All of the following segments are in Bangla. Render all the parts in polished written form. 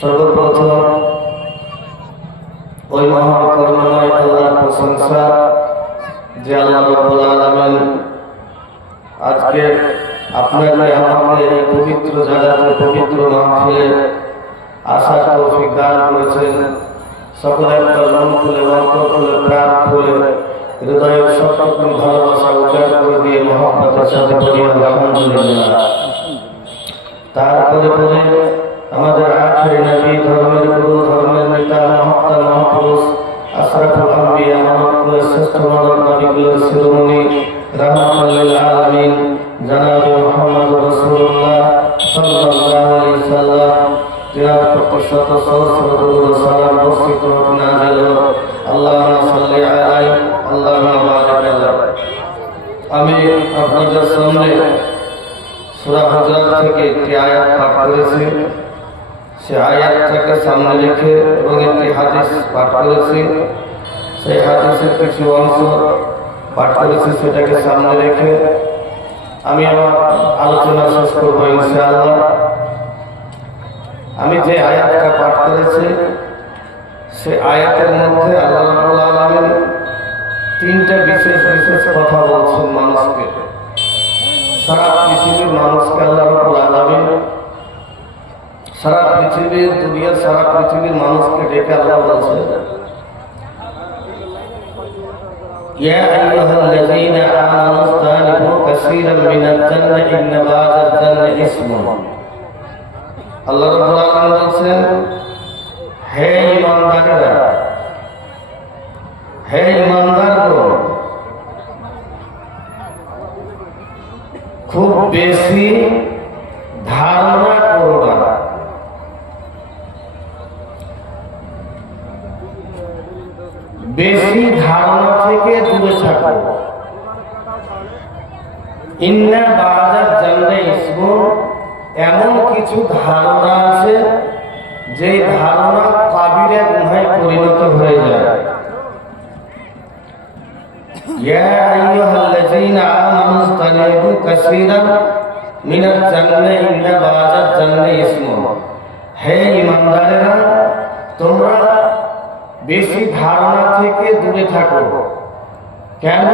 सर्वप्रथम ওই মহান করুণাময় আল্লাহর প্রশংসা যে আল্লাহ রাব্বুল আলামিন আজকে আপনাকে আমাকে এই পবিত্র জায়গাতে পবিত্র মাহফিলে আসার তৌফিক দান করেছেন। সকলের মন খুলে অন্তর খুলে প্রাণ খুলে হৃদয়ের সবটুকু ভালোবাসা উজাড় করে দিয়ে মহব্বতের সাথে পড়ি আলহামদুলিল্লাহ। তারপরে বলে আমাদের আখেরি নবী, ধর্মের গুরু, ধর্মের নেতা, মহাত্মা মহাপুরুষ, আশরাফুল আম্বিয়া, মহাপুরুষ, শ্রেষ্ঠ মানব নবীগুলোর শিরোমণি রাহমাতুল লিল আলামিন জনাবে মুহাম্মদ রাসূলুল্লাহ সাল্লাল্লাহু আলাইহি ওয়াসাল্লাম তিনার প্রতি শত সহস্র দরুদ ও সালাম বর্ষিত হোক নাযিল হোক। আল্লাহুম্মা সাল্লি আলাইহি আল্লাহুম্মা বারিক আলাইহি। আমি আপনাদের সামনে সূরা হুজুরাত থেকে একটি আয়াত পাঠ করেছি। সে আয়াতটাকে সামনে রেখে এবং একটি হাদিস পাঠ করেছি। সেই হাদিসের কিছু অংশ পাঠ করেছি, সেটাকে সামনে রেখে আমি আমার আলোচনা শেষ করবো ইনশাআল্লাহ। আমি যে আয়াতটা পাঠ করেছি সে আয়াতের মধ্যে আল্লাহ রাব্বুল আলামিন তিনটা বিশেষ বিশেষ কথা বলছেন মানুষকে, সারা পৃথিবীর মানুষকে। আল্লাহ রাব্বুল আলামিন সারা পৃথিবীর দুনিয়ার সারা পৃথিবীর মানুষকে ডেকে আল্লাহ বলছেন, ইয়া আইয়ুহাল্লাযীনা আমানু ইসতানিবু কাসীরাম মিনাজ-জান্নি ইন্না বা'দাজ-জান্নি ইসমুন। আল্লাহ রাব্বুল আলামিন বলছেন, হে ঈমানদারেরা, হে ঈমানদারগণ, খুব বেশি ধারণা করো না। বেশি ধারণা থেকে দূরে থাকো। ইন্না বাজার জানলে ইসমুন, এমন কিছু ধারণা আছে যে ধারণা কাবিরা গুনাহে পরিণত হয়ে যায়। ইয়া আইয়ুহাল্লাযীনা আমানু ইসতানিবু কাসীরান মিনাজ জান্নাতি ইন্না বাজার জানলে ইসমুন, হে ঈমানদারেরা তোমরা বেশি ধারণা থেকে দূরে থাকো। কেন?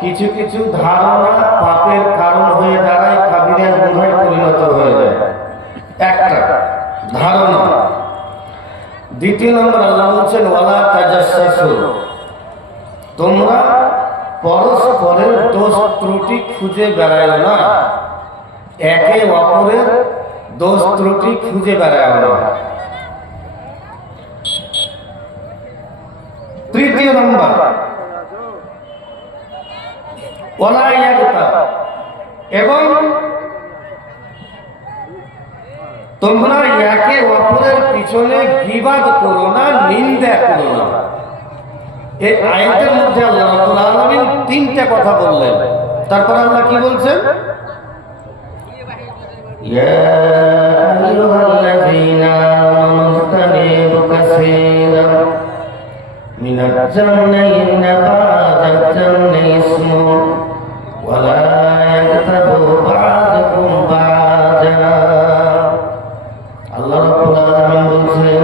কিছু কিছু ধারণা পাপের কারণ হয়ে দাঁড়ায়, কাবিরা গুনাহে পরিণত হয়ে যায়। একটা ধারণা। দ্বিতীয় নম্বর আল্লাহ বলছেন ওয়ালা তাজাসসু, তোমরা পরস্পরের দোষ ত্রুটি খুঁজে বেড়ায় না, একে অপরের দোষ ত্রুটি খুঁজে বেড়ায় না। তৃতীয় নম্বর ওয়ালা ইয়াগতা, এবং তোমরা একে অপরের পিছনে গীবাত করো না, নিন্দা করো না। এই আয়াতের মধ্যে আল্লাহ রাব্বুল আলামিন তিনটা কথা বললেন। তারপর আল্লাহ কি বলছেন? ইয়া আইয়ুহাল্লাযীনা আমানু ইসতানিবু কাসীরান মিনাজ জান্নাতি ইন্না বা'দাল জান্নাতি ইসমুন ওয়া লা ইয়াগতাবু বা'দুকুম বা'দা। আল্লাহ রাব্বুল আলামিন বলছেন,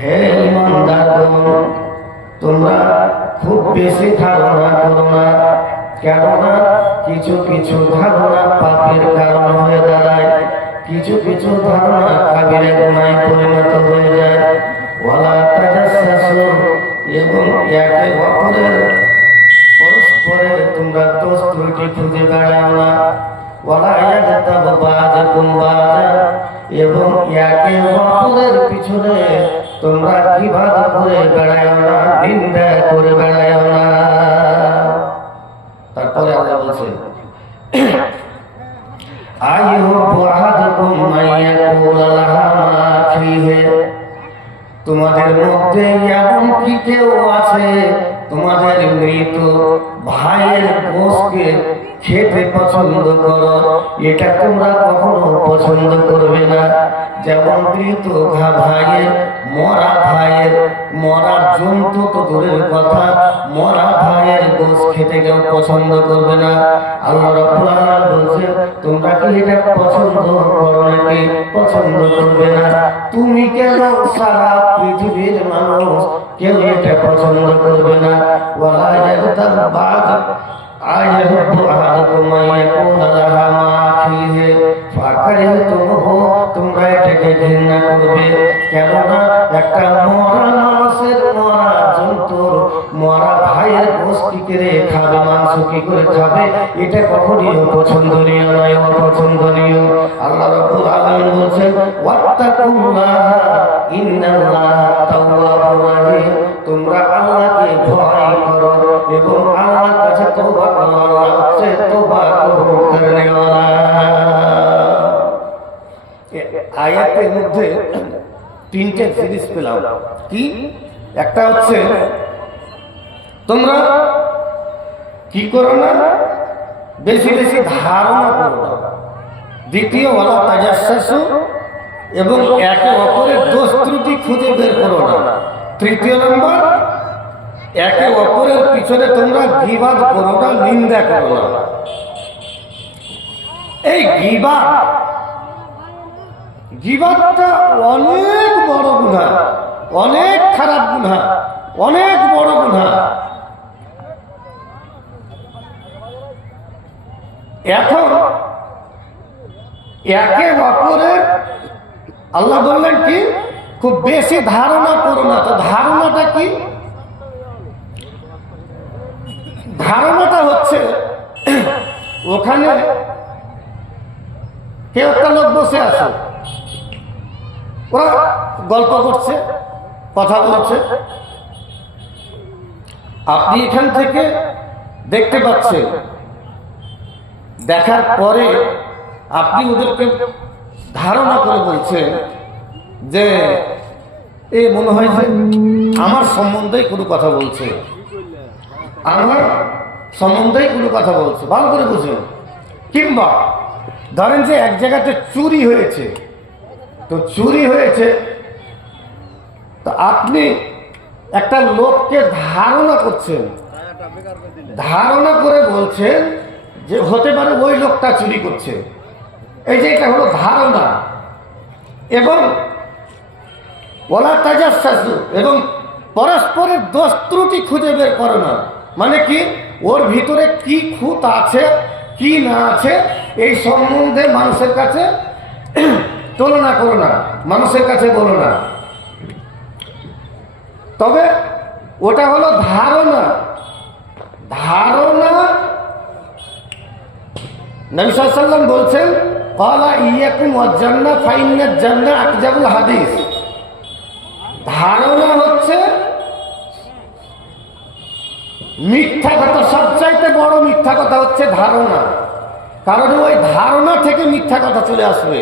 হে ঈমানদারগণ তোমরা খুব বেশি ধারণা করো না। কেননা কিছু কিছু ধারণা পাপের কারণ হয়ে দাঁড়ায়, কিছু কিছু ধারণা কাবিরা গুনাহে পরিণত হয়ে যায়। ওয়ালা তাজাসসু, এবং একে অপরের পরস্পরের তোমরা দোষ ত্রুটি খুঁজে বেড়াও না। ওয়ালা ইয়াগতাবু বা'দুকুম বা'দা, এবং একে অপরের পিছনে তোমরা গীবাত করে বেড়াও না, নিন্দা করে বেড়াও না। তারপরে আল্লাহ বলছেন আইয়ুবু আহাদুকুম মাইয়াকুলা লাহা মা ফীহি, তোমাদের মধ্যে এমন কি কেউ আছে তোমাদের মৃত ভাইয়ের গোশকে খেতে পছন্দ করো? এটা তোমরা কখনো পছন্দ করবে না। যেমন মৃত ভাইয়ের, মরা জন্তু তো দূরের কথা, মরা ভাইয়ের গোশ খেতে কেউ পছন্দ করবে না। আল্লাহ রাব্বুল আলামিন বলছেন তোমরা কি এটা পছন্দ করো নাকি? পছন্দ করবে না। তুমি কেন, সারা পৃথিবীর মানুষ কেউ এটা পছন্দ করবে না। ওয়ালা ইয়াগতাবু বা'দুকুম আইয়ুবু আহাদুকুম মাইয়াকুলা লাহা মা ফীহি ফাকারিহতুমুহু, তোমরা এটাকে ঘৃণা করবে। কেননা একটা মরা মানুষের, মরা জন্তুর, মরা ভাইয়ের গোশত কি করে খাবে, মাংস কি করে খাবে? এটা কখনই পছন্দনীয় নয়, অপছন্দনীয়। আল্লাহ রাব্বুল আলামিন বলছেন ওয়াত্তাকুল্লাহা ইন্নাল্লাহা তাওয়াবুর রাহিম, তোমরা আল্লাহকে ভয় করো এবং আল্লাহর কাছে তওবা করো। আল্লাহ হচ্ছে তওবা করনে ওয়ালা। আয়াতের মধ্যে তিনটে জিনিস পেলাম। কি? একটা হচ্ছে তোমরা কি করো না, বেশি বেশি ধারণা করো না। দ্বিতীয় ওয়ালা তাজাসসু, এবং একে অপরের দোষ ত্রুটি খুঁজে বের করো না। তৃতীয় নম্বর, একে অপরের পিছনে তোমরা গীবাত করো না, নিন্দা করো না। এই গীবাতটা অনেক বড় গুনাহ, অনেক খারাপ গুনাহ, অনেক বড় গুনাহ। এখন একে অপরের আল্লাহ বললেন কি খুব বেশি ধারণা করো না। তো ধারণাটা কি? ধারণাটা হচ্ছে ওখানে কেউ একটা লোক বসে আছে, ওরা গল্প করছে, কথা বলছে, আপনি এখান থেকে দেখতে পাচ্ছেন। দেখার পরে আপনি ওদেরকে ধারণা করে বলছেন যে এই মনে হয় যে আমার সম্বন্ধেই কোনো কথা বলছে, আমার সম্বন্ধেই কোনো কথা বলছে, ভালো করে বুঝুন। কিংবা ধরেন যে এক জায়গাতে চুরি হয়েছে, তো চুরি হয়েছে, তো আপনি একটা লোককে ধারণা করছেন, ধারণা করে বলছেন যে হতে পারে ওই লোকটা চুরি করছে। এই যে এটা হলো ধারণা। এবং ওলা তাজাসসু, এবং পরস্পরের দোষ ত্রুটি খুঁজে বের করো না। মানে কি, ওর ভিতরে কি খুঁত আছে কি না আছে এই সম্বন্ধে মানুষের কাছে তুলনা করো না, মানুষের কাছে বলো না। তবে ওটা হলো ধারণা। ধারণা নবী সাল্লাল্লাহু আলাইহি ওয়াসাল্লাম বলছেন, ক্বালা ইয়াকুম ওয়াজ জান্নাহ ফাইন্নাজ জান্নাহ আকযাবুল হাদিস। ধারণা হচ্ছে মিথ্যা কথা, সবচাইতে বড় মিথ্যা কথা হচ্ছে ধারণা। কারণ ওই ধারণা থেকে মিথ্যা কথা চলে আসবে।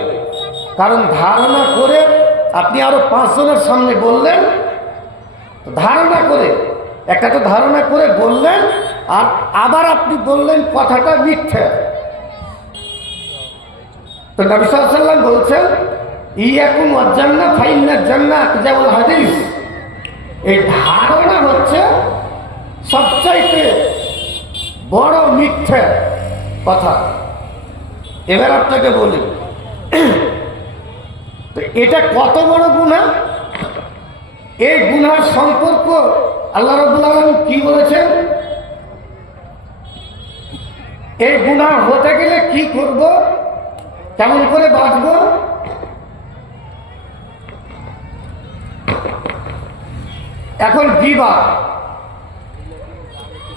কারণ ধারণা করে আপনি আরো 5 জনের সামনে বললেন, ধারণা করে, একটা তো ধারণা করে বললেন, আর আবার আপনি বললেন কথাটা মিথ্যা। তো নবী সাল্লাল্লাহু আলাইহি ওয়াসাল্লাম বলছেন, ইয়াকুম ওয়াজ জান্নাহ ফাইন্নাজ জান্নাহ আকযাবুল হাদিস। এই ধারণা হচ্ছে সবচাইতে বড় মিথ্যা কথা। এবার আপনাকে বলি, তো এটা কত বড় গুনাহ? এই গুনার সম্পর্ক আল্লাহ রাব্বুল আলামিন কি বলেছেন? এই গুনাহ হতে গেলে কি করব, কেমন করে বাঁচব? এখন গীবাত,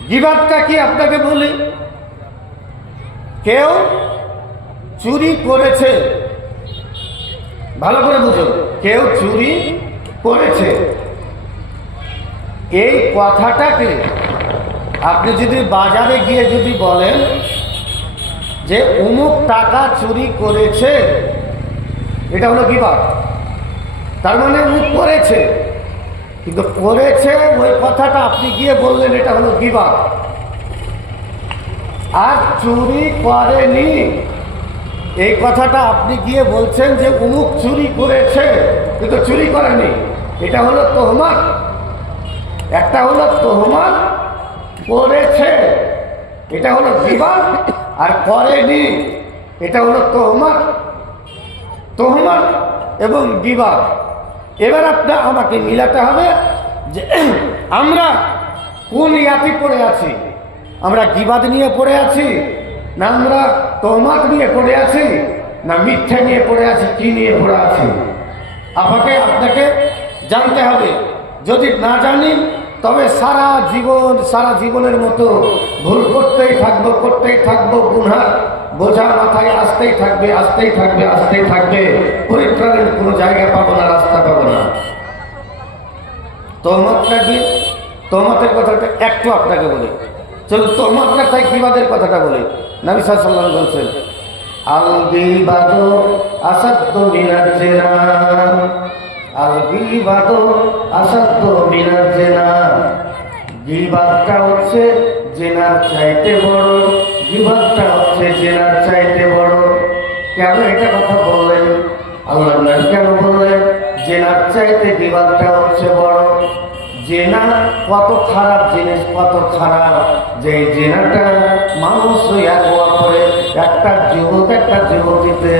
গীবাতটা কি আপনাকে বলি। কেউ চুরি করেছে, ভালো করে বুঝুন, কেউ চুরি করেছে, এই কথাটাকে আপনি যদি বাজারে গিয়ে যদি বলেন যে অমুক টাকা চুরি করেছে, এটা হলো গীবাত। তার মানে অমুক করেছে, কিন্তু করেছে ওই কথাটা আপনি গিয়ে বললেন, এটা হলো গীবাত। আর চুরি করেনি এই কথাটা আপনি গিয়ে বলছেন যে অমুক চুরি করেছে কিন্তু চুরি করেনি, এটা হলো তোহমাত। একটা হলো তোহমাত, করেছে এটা হলো গীবাত, আর করেনি এটা হলো তোহমাত। তোহমাত এবং গীবাত। এবার আপনার আমাকে মিলাতে হবে যে আমরা কোন ইয়াতে পড়ে আছি। আমরা গীবাত নিয়ে পড়ে আছি, না আমরা তোহমাত নিয়ে পড়ে আছি, না মিথ্যা নিয়ে পড়ে আছি, কি নিয়ে পড়ে আছি আপনাকে জানতে হবে। যদি না জানি তবে সারা জীবনের মতো ভুল করতেই থাকবো, গুনার বোঝা মাথায় আসতেই থাকবে, পরিত্রাণের কোনো জায়গা পাবো না, রাস্তা পাবো না। তোহমাতটা কি? তোহমাতের কথাটা একটু আপনাকে বলি, চলুন তোহমাতটা তাই গীবাতের কথাটা বলি। নবী সাল্লাল্লাহু আলাইহি ওয়াসাল্লাম বলছেন, আল গীবাতু আসাদ্দু মিনাজ জিনা, আল গীবাতু আসাদ্দু মিনাজ জিনা। গীবাতটা হচ্ছে জিনার চাইতে বড়, গীবাতটা হচ্ছে জিনার চাইতে বড়। কেন এটা কথা বললেন আল্লাহ নবী? কেন বললেন জিনার চাইতে গীবাতটা হচ্ছে বড়? জেনা কত খারাপ জিনিস, কত খারাপ যে জেনাটা মানুষ একবার করে একটা যুবক একটা যুবতীতে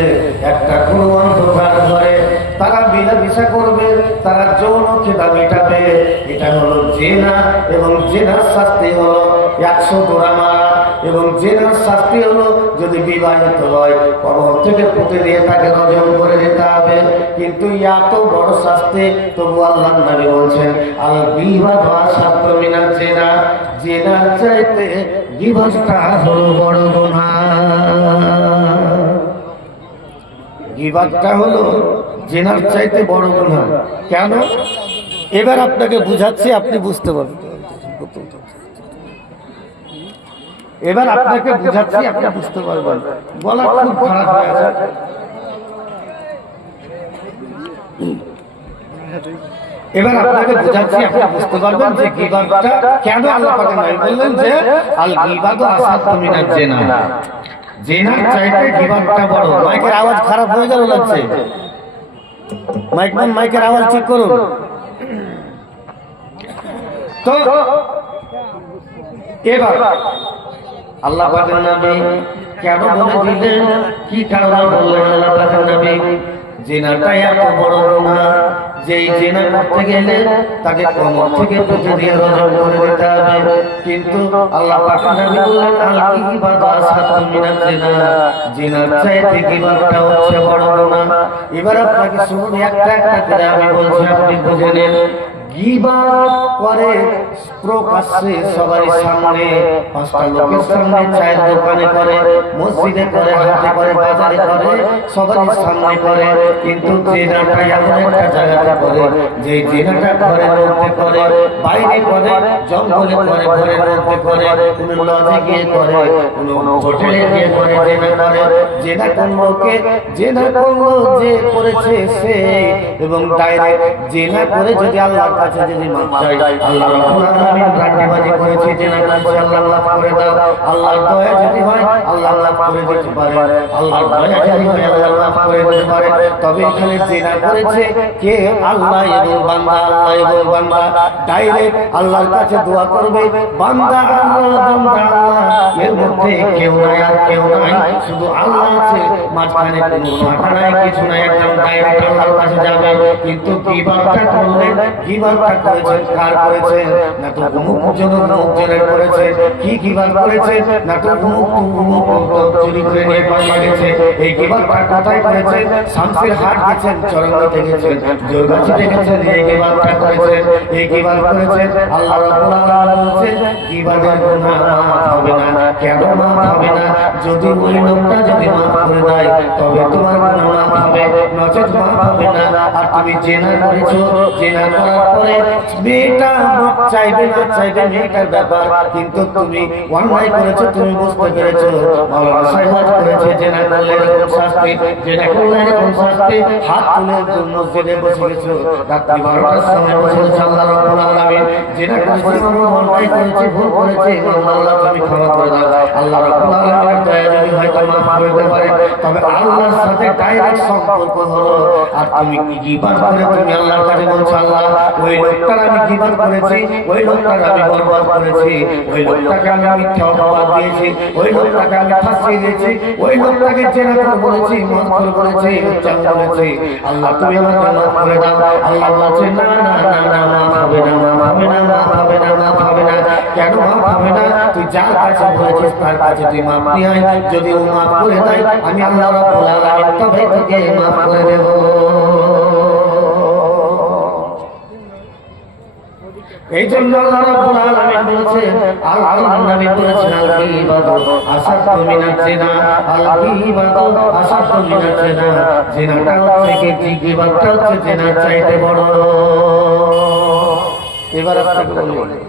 একটা কোনো অন্ধকার ঘরে তারা মিলামিশা করবে, তারা যৌন খিদা মেটাবে, এটা হলো জেনা। এবং জেনার শাস্তি হলো 100 গোড়া মারা, এবং জেনার শাস্তি হলো যদি বিবাহিত হয় কবর থেকে পুঁতে দিয়ে তাকে রজম করে দিতে হবে। কিন্তু এত বড় শাস্তি তবু আল্লাহ নবী বলছেন, আল গীবাত আসাদ্দু মিনাজ জিনা, জিনার চাইতে গীবাতটা হলো বড় গুনাহ। গীবাতটা হলো জিনার চাইতে বড় গুনাহ। কেন? এবার আপনাকে বুঝাচ্ছি, আপনি বুঝতে পারবেন। এবার আপনাকে বুঝাচ্ছি, আপনি বুঝতে পারবেন। বলা খুব খারাপ হয়ে আছে। এবার আপনাকে বোঝাচ্ছি, আপনি বুঝতে পারবেন যে গীবাতটা কেন আল্লাহ পাক নবী বললেন যে আল গীবাতু আসাদ্দু মিনাজ জিনা। জিনার চাইতে গীবাতটা বড়। মাইকের আওয়াজ খারাপ হয়ে গেল লাগছে, মাইকের আওয়াজ ঠিক করুন। তো এবার আল্লাহ পাকের নবী কেন বলে দিলেন, কি কারণে বললেন আল্লাহ পাকের নবী? জিনাটা এত বড় গুনাহ, যেই জিনা করতে গেলে তাকে কোমর থেকে পুঁতে দিয়ে রজম করে দিতে হবে। কিন্তু আল্লাহ পাকের নবী বললেন আল গীবাতু আসাদ্দু মিনাজ জিনা, জিনার চাইতে গীবাতটা হচ্ছে বড় গুনাহ। এবার আপনাকে শুনুন, একটা একটা করে আমি বলছি, আপনি বুঝে নেন। গীবাত করে প্রকাশ্যে সবার সামনে, পাঁচটা লোকের সামনে, চায়ের দোকানে করে, মসজিদে করে, হাটে করে, বাজারে করে, সবার সামনে করে। কিন্তু জিনাটা এমন একটা জায়গাতে করে, যে জিনাটা ঘরের মধ্যে করে, বাইরে করে, জঙ্গলে করে, ঘরের মধ্যে করে, কোনো লজে গিয়ে করে, কোনো হোটেলে গিয়ে করে, জিনা করে। জিনা করলো কে? জিনা করলো যে করেছে সে, এবং ডাইরেক্ট জিনা করে যদি আল্লাহর কাছে যদি মাপ চাই, আল্লাহ রাব্বুল আলামিন রান্নাবাজি করেছে, জিনা করেছে, আল্লাহ মাফ করে দাও। আল্লাহর দয়া যদি হয় আল্লাহ মাফ করে দিতে পারে, আল্লাহর দয়া যদি হয় আল্লাহ মাফ করে দিতে পারে। তবে এখানে জিনা করেছে কে? আল্লাহ এবং বান্দা, আল্লাহ এবং বান্দা। ডাইরেক্ট আল্লাহর কাছে দোয়া করবে, বান্দা আল্লাহ, বান্দা আল্লাহ, এর মধ্যে কেউ নাই আর কেউ নাই, শুধু আল্লাহ আছে, মাঝখানে কোনো মাথা নাই, কিছু নাই, একদম ডাইরেক্ট আল্লাহর কাছে যাবে। কিন্তু গীবাতটা করলেন, গীবাতটা করেছেন কার করেছেন? না তো অমুক জন অমুক জনের করেছে। কি গীবাত করেছে? না তো অমুক চুরি করে নিয়ে পালিয়ে গেছে। এই গীবাতটা কোথায় করেছেন? শামসের হাট গেছেন, চরঙ্গিতে গেছেন, জোরগাছিতে গেছেন, এই গীবাতটা করেছেন। এই গীবাত করেছেন, আল্লাহ রাব্বুল আলামিন বলেন গীবাতের গুনাহ মাফ হবে না। কেন মাফ হবে না? যদি ওই লোকটা যদি মাফ করে দেয় তবে তোমার গুনাহ মাফ হবে, নচেত মাফ হবে না। আর তুমি জিনা করেছো, জিনা করার পরে মেয়েটা মাপ চাইবে না চাইবে মেয়েটার ব্যাপার, কিন্তু তুমি অন্যায় করেছো, তুমি বুঝতে পেরেছো, মাওলানা সাহেব করেছে, জিনা করলে এরকম শাস্তি, জিনা করলে এরকম শাস্তি। হাত তুলে মসজিদে বসে গেছো, রাত্রি 12টার সময় বসে গেছো, আল্লাহ রাব্বুল আলামিন জিনা করেছি, অন্যায় করেছি, ভুল করেছি, আল্লাহ তুমি ক্ষমা করে দাও। আল্লাহ রাব্বুল আলামিনের দয়া যদি হয় তো মাফ করে দিতে পারে। তবে আল্লাহর সাথে ডাইরেক্ট সম্পর্ক হলো, আর তুমি গীবাত করে তুমি আল্লাহর কাছে বলছো, আল্লাহ ওই লোকটার আমি গীবাত করেছি, ওই লোকটার আমি বরবাদ করেছি, ওই লোকটাকে আমি মিথ্যা অপবাদ দিয়েছি, ওই লোকটাকে আমি ফাঁসিয়ে দিয়েছি, ওই লোকটাকে জেনাকর বলেছি, মদখোর বলেছি, উচ্চারণ বলেছি, আল্লাহ তুমি আমাকে মাফ করে দাও। আল্লাহ বলছে না না না না, মাফ হবে না, মাফ হবে না, মাফ হবে না, মাফ হবে না। কেন মাফ হবে না? তুই যার কাছে বলেছিস তার কাছে তুই মাফ নিয়ে আয়, যদি ও মাফ করে দেয় আমি আল্লাহ রাব্বুল আলামিন তবে তোকে মাফ করে দেব। এই জন্য আল্লাহ রাব্বুল আলামিন বলেছেন, আল্লাহর নবী বলেছেন আল গীবাতু আসাদ্দু মিনাজ জিনা, আল গীবাতু আসাদ্দু মিনাজ জিনা। জিনাটা হচ্ছে কি? গীবাতটা হচ্ছে জিনার চাইতে বড়। এবার আপনাকে বলি,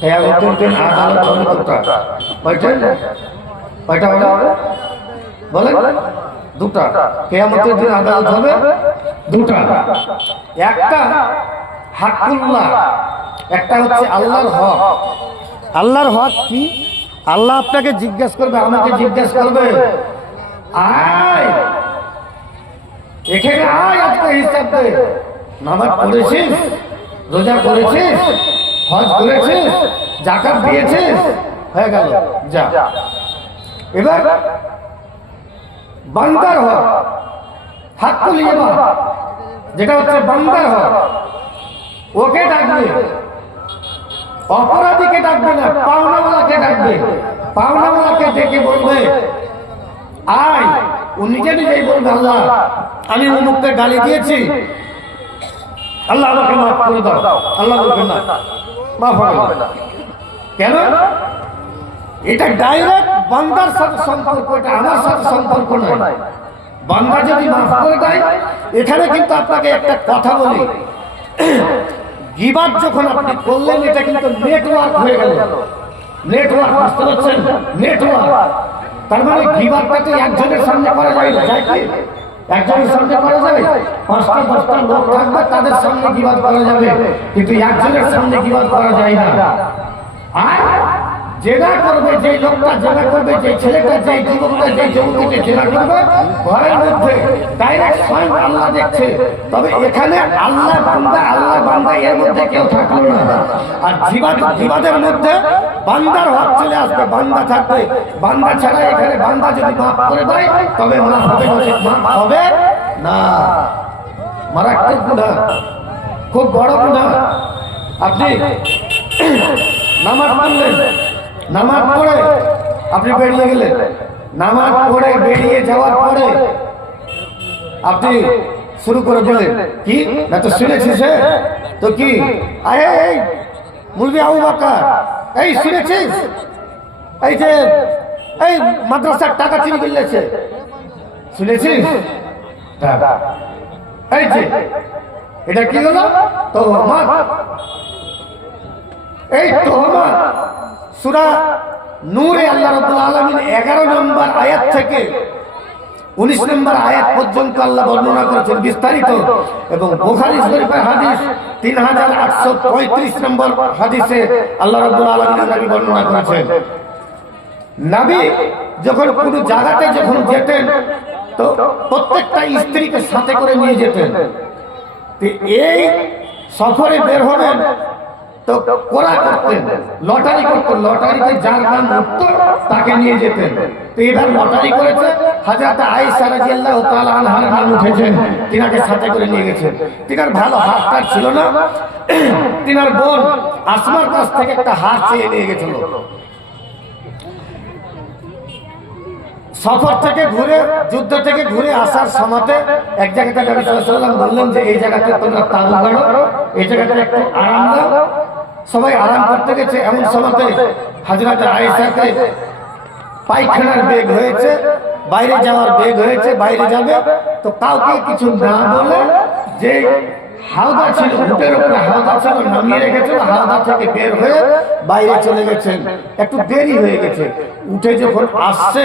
কিয়ামতের দিন আদালত হবে দুটো। কয়টা হবে? বলেন দুটো। কিয়ামতের দিন আদালত হবে দুটো। একটা হাকুল্লাহ, একটা হচ্ছে আল্লাহর হক। আল্লাহর হক কি? আল্লাহ আপনাকে জিজ্ঞেস করবে, আমাকে জিজ্ঞেস করবে, আয় এখানে আয়, আজকে হিসাব দে। নামাজ পড়েছিস, রোজা করেছিস, হজ করেছিস, যাকাত দিয়েছিস, হয়ে গেল, যা। এবার বান্দার হক, হাক্কুল ইবাদ, যেটা হচ্ছে বান্দার হক, ওকে ডাকবে, অপরাধীকে ডাকবে না, পাওনাওয়ালাকে ডাকবে। পাওনাওয়ালাকে ডেকে বলবে আয়, ও নিজে নিজেই বলবে আল্লাহ আমি অমুককে গালি দিয়েছি, আল্লাহ আমাকে মাফ করে দাও। আল্লাহ বলবেন না, মাফ হবে না। কেন? এটা ডাইরেক্ট বান্দার সাথে সম্পর্ক, এটা আমার সাথে সম্পর্ক নয়। বান্দা যদি মাফ করে দেয়, এখানে কিন্তু আপনাকে একটা কথা বলি, গীবাত যখন আপনি করলেন এটা কিন্তু নেটওয়ার্ক হয়ে গেল। নেটওয়ার্ক, বুঝতে পারছেন? নেটওয়ার্ক, তার মানে গীবাতটা তো একজনের সামনে করা যায় না, যায় কি? একজনের সামনে করা যাবে, 5টা লোক থাকবে তাদের সামনে গীবত করা যাবে, কিন্তু একজনের সামনে গীবত করা যায় না। আর জেনা করবে যে লোকটা, জেনা করবে যে ছেলেটা, যে যুবকটা, যে যুবতীকে জেনা করবে ঘরের মধ্যে ডাইরেক্ট স্বয়ং আল্লাহ দেখছে। তবে এখানে আল্লাহ বান্দা এর মধ্যে কেউ থাকলো না। আর জিবাদের মধ্যে বান্দার হক চলে আসবে, বান্দা থাকবে। বান্দা ছাড়া এখানে বান্দা যদি মাফ করে দেয় তবে মাফ হবে, মাফ হবে না। মারাত্মক গুনাহ, খুব বড় গুনাহ। আপনি নামাজ পড়লেন, নামাজ পড়ে আপনি বেরিয়ে গেলেন, নামাজ পড়ে বেরিয়ে যাওয়ার পরে আপনি শুরু করে দিলেন কি না, তো শুনেছিস তো কি এই মুলবি আবু বকর, এই শুনেছিস এই যে এই মাদ্রাসার টাকা চুরি করলেছে, শুনেছিস? এই যে এটা কি হলো? তোহমত। এই তোহমত সূরা নূরে আল্লাহ রাব্বুল আলামিন 11 নম্বর আয়াত থেকে 19 নম্বর আয়াত পর্যন্ত আল্লাহ বর্ণনা করেছেন বিস্তারিত। এবং বুখারী শরীফের হাদিস 3835 নম্বর হাদিসে আল্লাহ রাব্বুল আলামিন নবী বর্ণনা করেছেন, নবী যখন কোনো জায়গাতে যখন যেতেন তো প্রত্যেকটা স্ত্রীকে সাথে করে নিয়ে যেতেন। এই সফরে বের হবেন তো কোরা করতেন, লটারি করতেন, লটারিতে যার নাম উঠত তাকে নিয়ে যেতেন। তো এবার লটারি করেছে, হযরত আয়েশা রাদিয়াল্লাহু তাআলা আনহার নাম উঠেছেন, তিনাকে সাথে করে নিয়ে গেছেন। তিনার ভালো হাত ছিল না, তিনার বোন আসমার কাছ থেকে একটা হাত চেয়ে নিয়ে গেছিল। সফর থেকে ঘুরে, যুদ্ধ থেকে ঘুরে আসার সময়তে এক জায়গাতে নবী সাল্লাল্লাহু আলাইহি ওয়াসাল্লাম বললেন যে এই জায়গাতে তোমরা তাবু গাড়ো, এই জায়গাতে একটু আরাম দাও। সবাই আরাম করতে গেছে, এমন সময়তে হযরত আয়েশাকে পায়খানার বেগ হয়েছে, বাইরে যাওয়ার বেগ হয়েছে, বাইরে যাবে তো কাউকে কিছু না বলে যে হাওদা ছিল, উটের উপরে হাওদা ছিল, নামিয়ে রেখেছিল, হাওদা থেকে বের হয়ে বাইরে চলে গেছেন। একটু দেরি হয়ে গেছে, উঠে যখন আসছে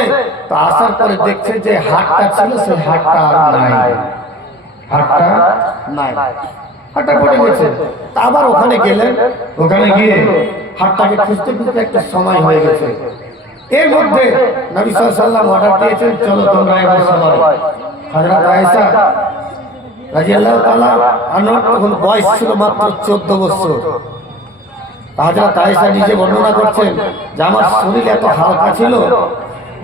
তো আসার পরে দেখছে যে হাটটা ছিল সেই হাটটা আর নাই, হাটটা নাই, হাটটা পড়ে গেছে। তা আবার ওখানে গেলেন, ওখানে গিয়ে হাটটাকে খুঁজতে খুঁজতে একটা সময় হয়ে গেছে। এর মধ্যে নবী সাল্লাল্লাহু আলাইহি ওয়াসাল্লাম অর্ডার দিয়েছেন, চলো তোমরা এবার সবাই। হযরত আয়েশা রাদিয়াল্লাহু তাআলা আনহার তখন বয়স ছিল মাত্র 14 বছর। হযরত আয়েশা নিজে বর্ণনা করছেন যে আমার শরীর এত হালকা ছিল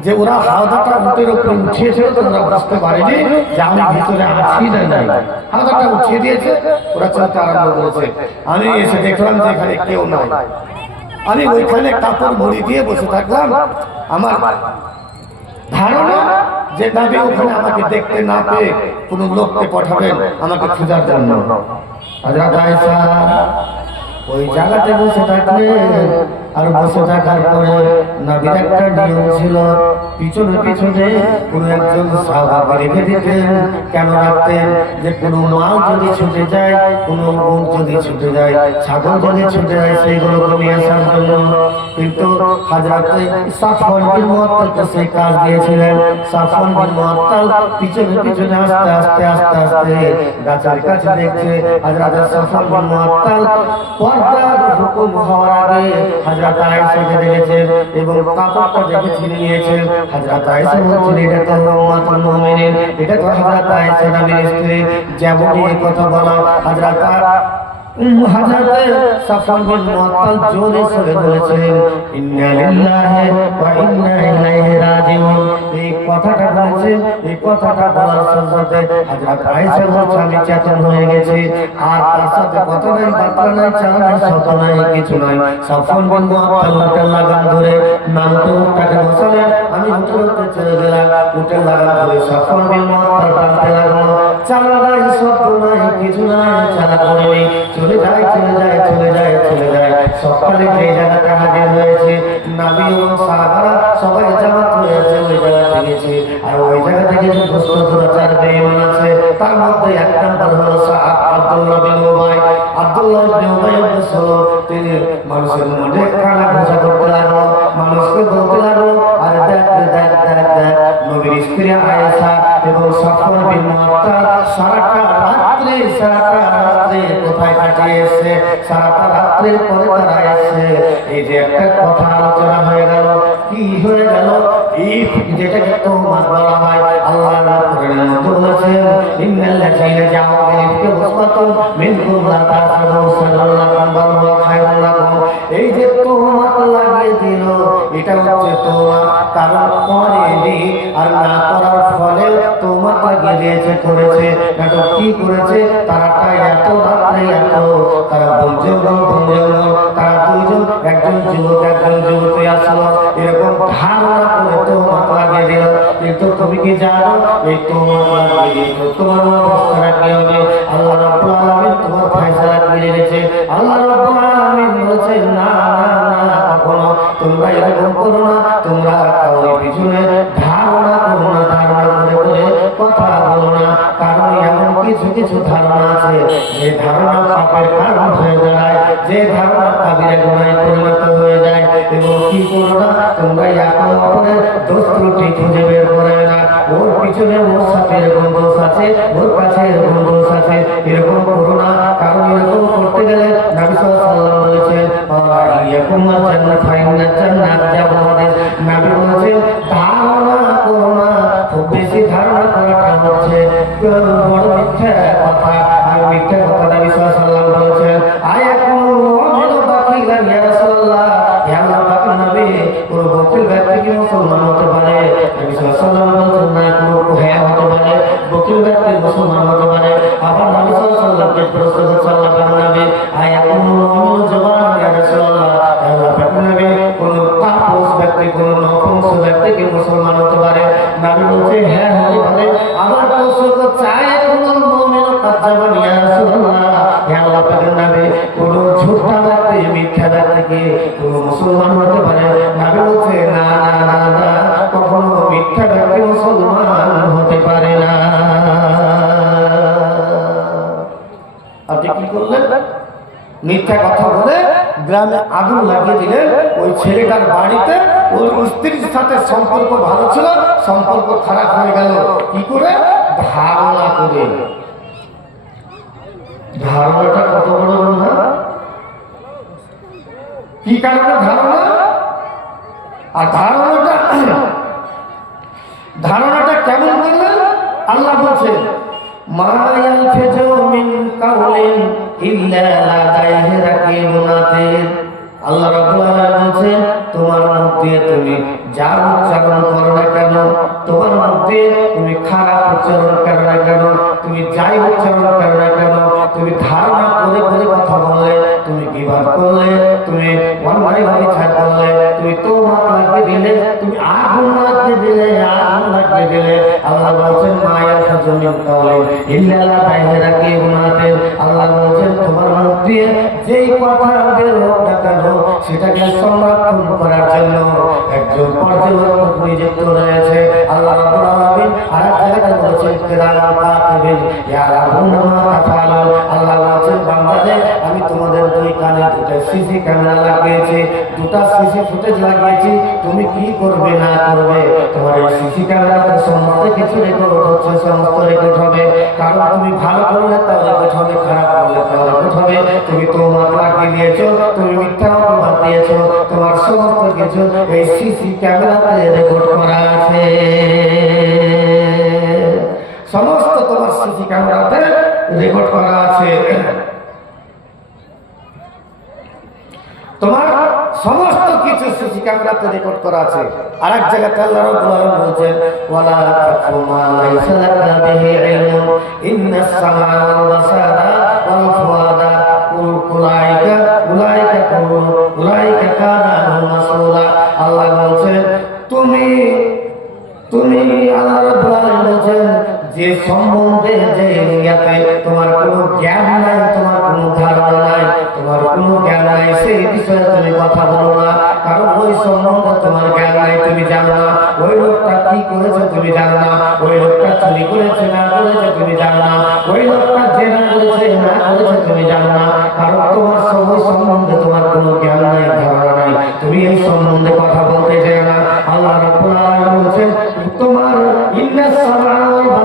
যে ওরা হাওদাটা উটের উপরে উঠিয়েছিল, তোমরা বুঝতে পারেনি যে আমি ভিতরে আছি না নাই। হাওদাটা উঠিয়ে দিয়েছে, ওরা চলতে আরম্ভ করেছে। আমি এসে দেখলাম যে এখানে কেউ নাই। আমি ওইখানে কাপড় মুড়ি দিয়ে বসে থাকলাম। আমার ধারণা যে নবী ওখানে আমাকে দেখতে না পেয়ে কোনো লোককে পাঠাবেন আমাকে খোঁজার জন্য। হযরত আয়েশা ওই জায়গাতে বসে থাকলেন। আর বসে থাকার পরে নবীর একটা নিয়ম ছিল, পিছনে পিছনে কোনো একজন সাহাবা রেখে দিতেন। কেন রাখতেন? যে কোনো মাল যদি ছুটে যায়, কোনো উট যদি ছুটে যায়, ছাগল যদি ছুটে যায়, সেইগুলো নিয়ে আসার জন্য। কিন্তু হযরত সাফওয়ান বিন মুআত্তালকে সেই কাজ দিয়েছিলেন। সাফওয়ান বিন মুআত্তাল পিছনে পিছনে আস্তে আস্তে আস্তে আস্তে গাছের কাছে দেখছে। হযরত সাফওয়ান বিন মুআত্তাল পর্দার হুকুম হওয়ার আগে হযরত আয়েশাকে দেখেছেন এবং কাপড়টা দেখে ছিঁড়ে নিয়েছেন। হযরত আয়েশা বলছেন, এটা তো উম্মাতুল মুমিনিন, এটা তো হযরত আয়েশা নবীর স্ত্রী। যেমনই এই কথা বলা, হযরত সাফওয়ান বিন মুআত্তাল জোরে সরে বলেছেন, ইন্না লিল্লাহি ওয়া ইন্না ইলাইহি রাজিউন। এই কথাটা বলেছে, এই কথাটা বলার সাথে হযরত আয়েশা বলছেন, আমি চেতন হয়ে গেছি। আর তার সাথে কথা নাই, বার্তা নাই, চাল নাই, শত নাই, কিছু নাই। সাফওয়ান বিন মুআত্তাল উটের লাগাম ধরে নামতে উঠটাকে বসালেন। আমি উঠে চলে গেলাম। উটের লাগাম ধরে সাফওয়ান বিন মুআত্তাল টানতে লাগলো। চাল নাই, শব্দ নাই, কিছু নাই, চালা করেনি। চলে যায় চলে যায় চলে যায় চলে যায়। সকালে যে জায়গাটা হাজির হয়েছে, নবী ও সাহাবারা সবাই জামাত হয়েছে, ওই জায়গাতে গেছে। আর ওই জায়গা থেকে যে দুষ্ট দুরাচার বেঈমান আছে, তার মধ্যে এক নাম্বার হলো আব্দুল্লাহ বিন উবাই। আব্দুল্লাহ বিন উবাই তিনি মানুষের মধ্যে কানা ঘোষা করতে লাগলো, মানুষকে বলতে লাগলো, আরে দেখ দেখ দেখ দেখ নবীর স্ত্রী আয়েশা এবং সফর বিন মুআত্তাল সারাটা রাত্রে কোথায় কাটিয়েছে, সারাটা রাত্রের পরে তারা এসে এই যে একটা কথা আলোচনা হয়ে গেল, কি হয়ে গেল, এই যেটাকে তোহমত বলা হয়। আল্লাহ কোরআনের মধ্যে বলেছেন ইন্নাল্লাযীনা জাউ বিল ইফকি উসওয়াতুন মিনকুম লা তাহসাবু সাল্লাল্লাহু বাল হুয়া খায়রুল লাকুম। এই যে তোহমত লাগিয়ে দিল, এটা হচ্ছে তোহমত, কারণ করেনি আর না করার ফলে তোহমত লাগিয়ে দিয়েছে, করেছে এটা কি করেছে, তারাটা এত রাত্রে এত তারা বলছে তারা দুইজন, একজন যুবক একজন যুবতী আসলো, এরকম ধারণা করে তোহমত লাগিয়ে দিল। কিন্তু তুমি কি জানো এই তোহমত লাগিয়ে দিল তোমার অবস্থাটা কি হবে? আল্লাহ রাব্বুল আলামিন তোমার ফয়সালা করে দিয়েছে। আল্লাহ রাব্বুল আলামিন বলেছে না না না, কখনো তোমরা এরকম করো না, তোমরা কারোর পিছনে ধারণা করো না, ধারণা করে কথা বলো না, কারণ এমন কিছু কিছু ধারণা আছে যে ধারণা পাপের কারণ হয়ে যায়, যে ধারণা কাবিরা গুনাহে পরিণত হয়ে যায়। এবং কি করো না, তোমরা একে অপরের দোষ ত্রুটি খুঁজে বের করে না, ওর পিছনে ওর সাথে এরকম দোষ আছে, ওর কাছে এরকম দোষ আছে, এরকম করো না। কারণ এরকম করতে গেলে নবী সাল্লাল্লাহু আলাইহি ওয়াসাল্লাম বলেছেন ইয়াকুমুল জান্নাত ফাইন্নাল জান্নাত জাবাদের, নবী বলেছেন ধারণা করো না, খুব বেশি ধারণা করাটা হচ্ছে বড় মিথ্যা কথা। আর মিথ্যা কথা নবী সাল্লাল্লাহু আলাইহি ওয়াসাল্লাম বলেছেন আয়াকুল মুমিনু বাকিলান ইয়া রাসূলুল্লাহ, ইয়া আল্লাহ পাকের নবী কোন বকিল ব্যক্তি কি মুসলমান হতে পারে? নবী সাল্লাল্লাহু আলাইহি ওয়াসাল্লাম বলেছেন না, কোন হ্যাঁ হতে পারে, বকিল ব্যক্তি মুসলমান হতে পারে। আবার নবী সাল্লাল্লাহু আলাইহি ওয়াসাল্লামকে প্রশ্ন করলেন নবী আয়াকুল মুমিনু জবান ইয়া রাসূলুল্লাহ, ইয়া আল্লাহ পাকের নবী কোন তাপস ব্যক্তি কোন নপুংস ব্যক্তি কি মুসলমান হতে পারে? নবী বলছে হ্যাঁ হতে পারে। আবার প্রশ্ন করছে আয়াকুল মুমিনু কাযাবান ইয়া রাসূলুল্লাহ, ইয়া আল্লাহ পাকের নবী কোন ঝুঠা ব্যক্তি মিথ্যা ব্যক্তি কি কোন মুসলমান হতে পারে? নবী বলছে না না না না, কখনো মিথ্যা ব্যক্তি মুসলমান হতে পারে না। আপনি কি করলেন? মিথ্যা কথা বলে গ্রামে আগুন লাগিয়ে দিলেন। ওই ছেলেটার বাড়িতে ওই স্ত্রীর সাথে সম্পর্ক ভালো ছিল, সম্পর্ক খারাপ হয়ে গেল কি করে? ধারণা করে। ধারণাটা কত বড় না? কি কারণে ধারণা? আর ধারণাটা কেমন করলেন? আল্লাহ বলছেন মা ইয়ালফিজু মিন কাওলিন ইল্লা লাদাইহি রাকিবুন আতীদ। আল্লাহ রাব্বুল আলামিন বলছেন তোমার মধ্যে তুমি যা উচ্চারণ করো না কেন, তোমার মধ্যে তুমি খারাপ উচ্চারণ করো না কেন, তুমি যাই উচ্চারণ করো না কেন, তুমি ধারণা করে করে কথা বললে, তুমি গীবত করলে, তুমি অন্যায় মিথ্যা করলে, তুমি তোহমত লাগিয়ে দিলে, তুমি আগুন লাগিয়ে দিলে, আল্লাহ বলছেন মা ইয়ালফিজু মিন কাওলিন ইল্লা লাদাইহি রাকিবুন আতীদ। আল্লাহ বলছেন তোমার মধ্যে যেই কথা বের হোক না কেন সেটাকে সংরক্ষণ করার জন্য একজন পর্যবেক্ষক নিযুক্ত রয়েছে। আল্লাহ রাব্বুল আলামিন আরেক জায়গায় বলেছেন কিরামান কাতিবিন ইয়ালামুনা মা তাফআলুন। আল্লাহ বলছেন বান্দাদের আমি তোমাদের দুই কানে দুটো সিসি ক্যামেরা লাগিয়েছি, দুটো সিসি ফুটেজ লাগিয়েছি, তুমি কি করবে না করবে তোমার এই সিসি ক্যামেরাতে সমস্ত কিছু রেকর্ড হচ্ছে, সমস্ত রেকর্ড হবে। কারণ তুমি ভালো করলে তাও রেকর্ড হবে, খারাপ করলে তাও রেকর্ড হবে। তুমি তোহমত লাগিয়ে দিয়েছো, তুমি মিথ্যা অপবাদ দিয়েছো, তোমার সমস্ত কিছু এই সিসি ক্যামেরাতে রেকর্ড করা আছে। সমস্ত তোমার সিসি ক্যামেরাতে রেকর্ড করা আছে। তোমার সমস্ত কিছু সিসি ক্যামেরাতে রেকর্ড করা আছে। আরেক জায়গাতে আল্লাহ রাব্বুল আলামিন বলেন ওয়ালা তাকফু মা লাইসা লাকা বিহি ইলমুন ইন্নাস সামআ ওয়াল বাসারা ওয়াল ফুআদা উলাইকা কানা মাসউলা। আল্লাহ বলেন তুমি আল্লাহ রাব্বুল আলামিন বলেন যে সম্বন্ধে যে ইয়াতে তোমার কোনো জ্ঞান নাই, তোমার কোনো ধারণা নাই, তোমার কোনো জ্ঞান নাই, সেই বিষয়ে তুমি কথা বলো না। কারণ ওই সম্বন্ধে তোমার জ্ঞান নাই, তুমি জানো না। ওই লোকটা কি করেছে তুমি জানো না, ওই লোকটা চুরি করেছে না করেছে তুমি জানো না, ওই লোকটা জেনা করেছে না করেছে তুমি জানো না। কারণ তোমার ওই সম্বন্ধে তোমার কোনো জ্ঞান নাই, ধারণা নাই, তুমি এই সম্বন্ধে কথা বলতে চাও না। আল্লাহ রাব্বুল আলামিন বলেছেন তোমার ইন্নাস সামআ ওয়াল